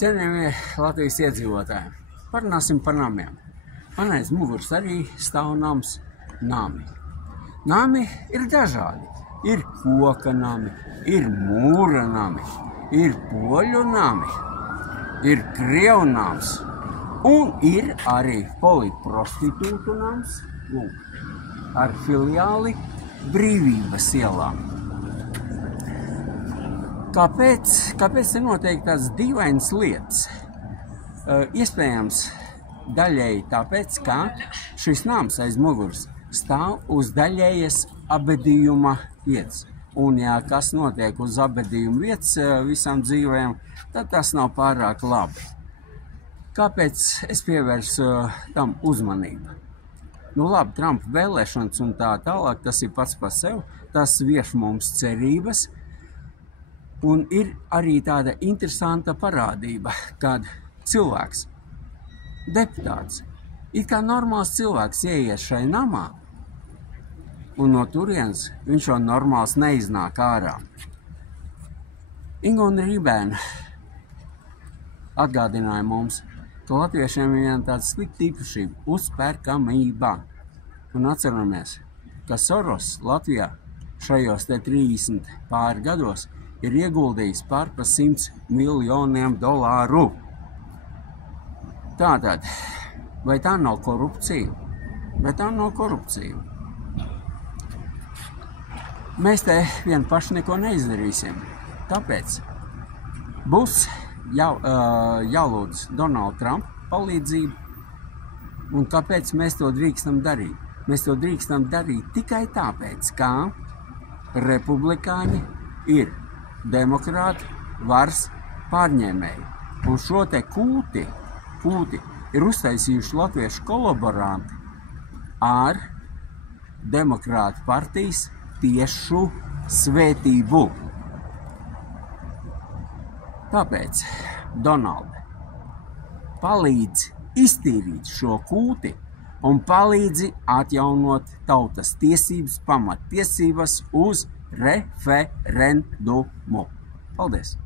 Cienījamie Latvijas iedzīvotāji, parunāsim par namiem. Man aiz muguras arī stāv nams, nami. Nami ir dažādi. Ir koka nami, ir mūra nami, ir poļu nami, ir krievu nams un ir arī politprostitūtu nams ar filiāli Brīvības ielā. Kāpēc te notiek tādas dīvainas lietas? Iespējams, daļēji tāpēc, ka šis nams aiz muguras stāv uz daļējas abedījuma vietas. Un, ja kas notiek uz abedījuma vietas visām dzīvēm, tad tas nav pārāk labi. Kāpēc es pievērsu tam uzmanību? Nu labi, Trumpa vēlēšanas un tā tālāk, tas ir pats par sevi, tas vieš mums cerības. Un ir arī tāda interesanta parādība, kad cilvēks, deputāts, it kā normāls cilvēks ieies šai namā, un no turienes viņš jau normāls neiznāk ārā. Inga Rībēna atgādināja mums, ka latviešiem ir viena tāda slikta īpašība - uzpērkamība. Un atceramies, ka Soros Latvijā šajos 30 pāri gados ir ieguldījis pār pa $100 miljoniem. Tātad, vai tā nav korupcija? Vai tā nav korupcija? Mēs te vien paši neko neizdarīsim. Tāpēc būs jālūdz Donalda Trumpa palīdzību. Un kāpēc mēs to drīkstam darīt? Mēs to drīkstam darīt tikai tāpēc, ka republikāņi ir demokrāti varas pārņēmēji. Un šo te kūti ir uztaisījuši latviešu kolaboranti ar demokrātu partijas tiešu svētību. Tāpēc, Donalde, palīdzi iztīrīt šo kūti un palīdzi atjaunot tautas tiesības, pamattiesības uz referendumu. Paldies!